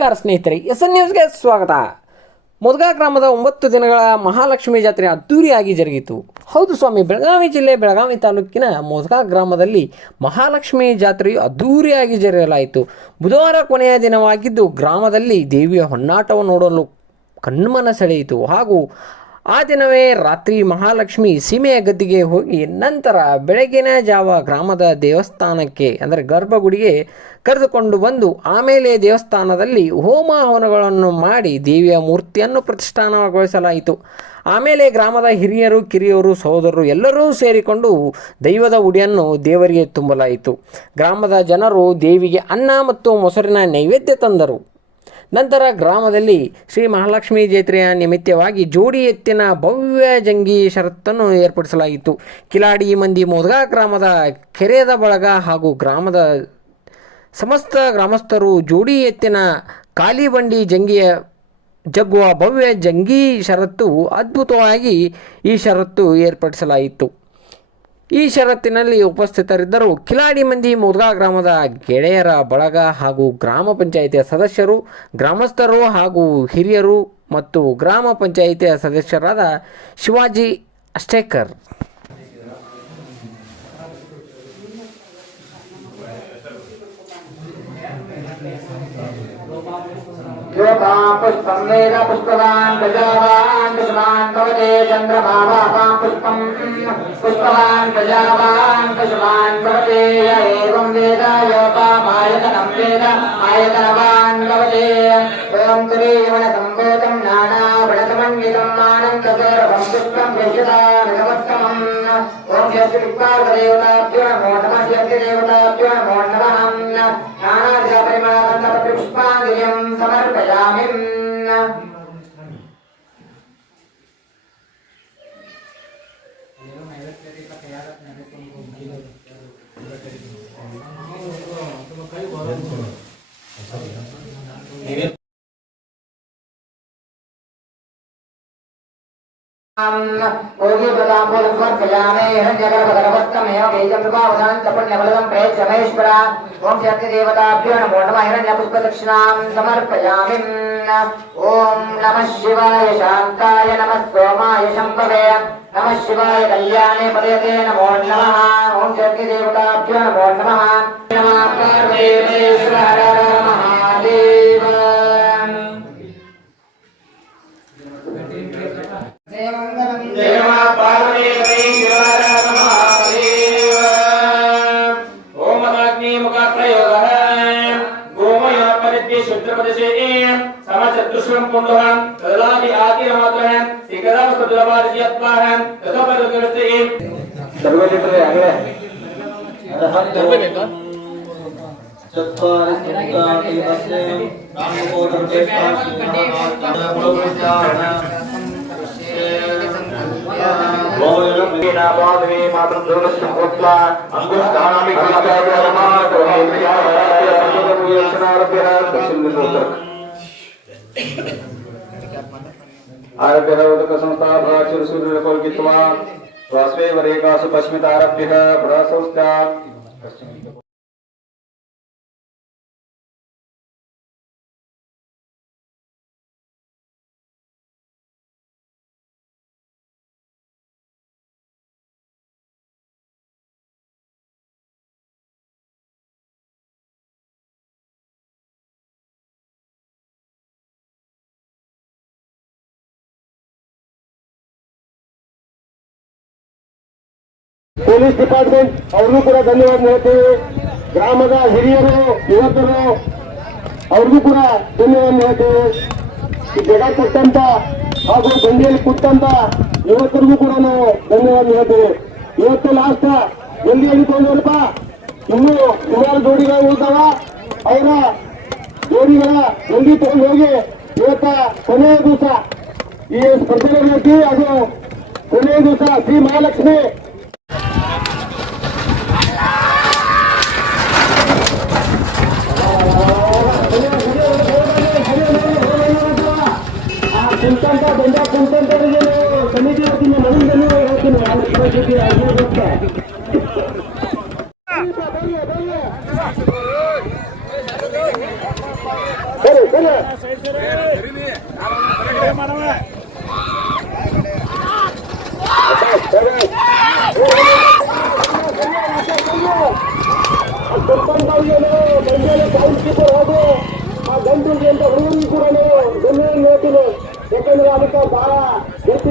ನಮಸ್ಕಾರ ಸ್ನೇಹಿತರೆ, SN ನ್ಯೂಸ್ಗೆ ಸ್ವಾಗತ. ಮುದಗಾ ಗ್ರಾಮದ 9 ದಿನಗಳ ಮಹಾಲಕ್ಷ್ಮಿ ಜಾತ್ರೆ ಅದ್ದೂರಿಯಾಗಿ ಜರುಗಿತು. ಹೌದು ಸ್ವಾಮಿ, ಬೆಳಗಾವಿ ಜಿಲ್ಲೆ ಬೆಳಗಾವಿ ತಾಲೂಕಿನ ಮುದಗಾ ಗ್ರಾಮದಲ್ಲಿ ಮಹಾಲಕ್ಷ್ಮಿ ಜಾತ್ರೆಯು ಅದ್ದೂರಿಯಾಗಿ ಜರುಗಲಾಯಿತು. ಬುಧವಾರ ಕೊನೆಯ ದಿನವಾಗಿದ್ದು ಗ್ರಾಮದಲ್ಲಿ ದೇವಿಯ ಹೊನ್ನಾಟವನ್ನು ನೋಡಲು ಕಣ್ಮನ ಸೆಳೆಯಿತು. ಹಾಗೂ ಆ ದಿನವೇ ರಾತ್ರಿ ಮಹಾಲಕ್ಷ್ಮಿ ಸೀಮೆಯ ಗದ್ದಿಗೆ ಹೋಗಿ ನಂತರ ಬೆಳಗಿನ ಜಾವ ಗ್ರಾಮದ ದೇವಸ್ಥಾನಕ್ಕೆ ಅಂದರೆ ಗರ್ಭಗುಡಿಗೆ ಕರೆದುಕೊಂಡು ಬಂದು ಆಮೇಲೆ ದೇವಸ್ಥಾನದಲ್ಲಿ ಹೋಮ ಹವನಗಳನ್ನು ಮಾಡಿ ದೇವಿಯ ಮೂರ್ತಿಯನ್ನು ಪ್ರತಿಷ್ಠಾನಗೊಳಿಸಲಾಯಿತು. ಆಮೇಲೆ ಗ್ರಾಮದ ಹಿರಿಯರು, ಕಿರಿಯರು, ಸಹೋದರರು ಎಲ್ಲರೂ ಸೇರಿಕೊಂಡು ದೈವದ ಉಡಿಯನ್ನು ದೇವರಿಗೆ ತುಂಬಲಾಯಿತು. ಗ್ರಾಮದ ಜನರು ದೇವಿಗೆ ಅನ್ನ ಮತ್ತು ಮೊಸರಿನ ನೈವೇದ್ಯ ತಂದರು. ನಂತರ ಗ್ರಾಮದಲ್ಲಿ ಶ್ರೀ ಮಹಾಲಕ್ಷ್ಮಿ ಜಾತ್ರೆಯ ನಿಮಿತ್ತವಾಗಿ ಜೋಡಿ ಎತ್ತಿನ ಭವ್ಯ ಜಂಗಿ ಷರತ್ತನ್ನು ಏರ್ಪಡಿಸಲಾಯಿತು. ಕಿಲಾಡಿ ಮಂದಿ ಮುದಗಾ ಗ್ರಾಮದ ಕೆರೆಯದ ಬಳಗ ಹಾಗೂ ಗ್ರಾಮದ ಸಮಸ್ತ ಗ್ರಾಮಸ್ಥರು ಜೋಡಿ ಎತ್ತಿನ ಖಾಲಿ ಬಂಡಿ ಜಂಗಿಯ ಜಗ್ಗುವ ಭವ್ಯ ಜಂಗಿ ಷರತ್ತು ಅದ್ಭುತವಾಗಿ ಈ ಷರತ್ತು ಏರ್ಪಡಿಸಲಾಯಿತು. ಈ ಷರತ್ತಿನಲ್ಲಿ ಉಪಸ್ಥಿತರಿದ್ದರು ಕಿಲಾಡಿ ಮಂದಿ ಮುದಗಾ ಗ್ರಾಮದ ಗೆಳೆಯರ ಬಳಗ ಹಾಗೂ ಗ್ರಾಮ ಪಂಚಾಯಿತಿಯ ಸದಸ್ಯರು, ಗ್ರಾಮಸ್ಥರು ಹಾಗೂ ಹಿರಿಯರು ಮತ್ತು ಗ್ರಾಮ ಪಂಚಾಯಿತಿಯ ಸದಸ್ಯರಾದ ಶಿವಾಜಿ ಅಷ್ಟೇಕರ್. पुष्पं वेद पुष्पवान् प्रजावान् पशुमान् भवते चन्द्रमावापां पुष्पं पुष्पवान् प्रजावान् पशुमान् भवते एवं वेद योपामायतनं वेद आयतनवान् भवते ॐ तुरीवण सम्भूतं नानावणसमन्वितं मानं चतुर्भं पुष्पं वेषदामिनमस्तमम् ॐ यस्य विश्वादेवताभ्यो नमो नमः यस्य देवताभ्यो नमो नमः नानाविधपरिमलगन्धपुष्पाञ्जलिं समर्पयामि. समर्पयामि हिरण्यगर्भगर्भस्थमेव बीजं प्रभावशाञ्च पुण्यफलदं प्रेत्य महेश्वरा ॐ शक्तिदेवताभ्यो नमो नमः हिरण्यपुष्पदक्षिणां समर्पयामि. ॐ नमः शिवाय शान्ताय नमः सोमाय शम्भवे नमः शिवाय कल्याणे पदयते नमो नमः ॐ शक्तिदेवताभ्यो नमो नमः नमः पार्वतीश्वर हर हर महादेव. समचतुष्टं पुण्डहं तदापि आतिरमात्रहं सिकदापस्तुलपादियत्वाहं तथोपदकृते सर्वलितरे आगे धर्मवेदा चत्वारि संतानि वसे नामकोदर्ते आरभ्यरवदक संस्था प्राचुरसूर्यकोल्कित्वा स्वास्वे वरेकासु पश्मितारभ्यः ब्रह्मसंस्था ಪೊಲೀಸ್ ಡಿಪಾರ್ಟ್ಮೆಂಟ್ ಅವ್ರಿಗೂ ಕೂಡ ಧನ್ಯವಾದ ಹೇಳ್ತೇವೆ. ಗ್ರಾಮದ ಹಿರಿಯರು, ಯುವಕರು ಅವ್ರಿಗೂ ಕೂಡ ಧನ್ಯವಾದ ಹೇಳ್ತೇವೆ. ಈ ಜಗ ಕೊಟ್ಟಂತ ಹಾಗೂ ಬಂಡಿಯಲ್ಲಿ ಕೂತಂತ ಯುವಕರಿಗೂ ಕೂಡ ನಾವು ಧನ್ಯವಾದ ಹೇಳ್ತೇವೆ. ಇವತ್ತು ಲಾಸ್ಟ್ ಜಲ್ದಿ ಹೇಳಿಕೊಂಡ್ರಲ್ಪ, ಇನ್ನೂ ಸುಮಾರು ಜೋಡಿಗಳು ಉಳಿದಾವ. ಅವರ ಜೋಡಿಗಳ ಜಲ್ದಿ ತಗೊಂಡು ಹೋಗಿ ಇವತ್ತ ಕೊನೆಯ ದಿವಸ ಈ ಸ್ಪರ್ಧೆ ನಡೆಸಿ, ಅದು ಕೊನೆಯ ದಿವಸ ಶ್ರೀ ಮಹಾಲಕ್ಷ್ಮಿ ಕುಂತಂತ ದಂಡ ಕುಂತಂತವರಿಗೆ ಸಮಿತಿ ವತಿಯಿಂದ ಮನವಿ ಧನ್ಯವಾದ ಹೇಳ್ತೀನಿ. ಸರಿ ಸರಿ ಹಾಗೂ ಆ ಗಂಟುಗೆ ಅಂತ ಹುಡುಗರಿಗೂ ಕೂಡ ಧನ್ಯವಾದ ಹೇಳ್ತೀನಿ. ಯಾಕಂದ್ರೆ ಅದಕ್ಕೆ ಬಹಳ ಹೆಚ್ಚು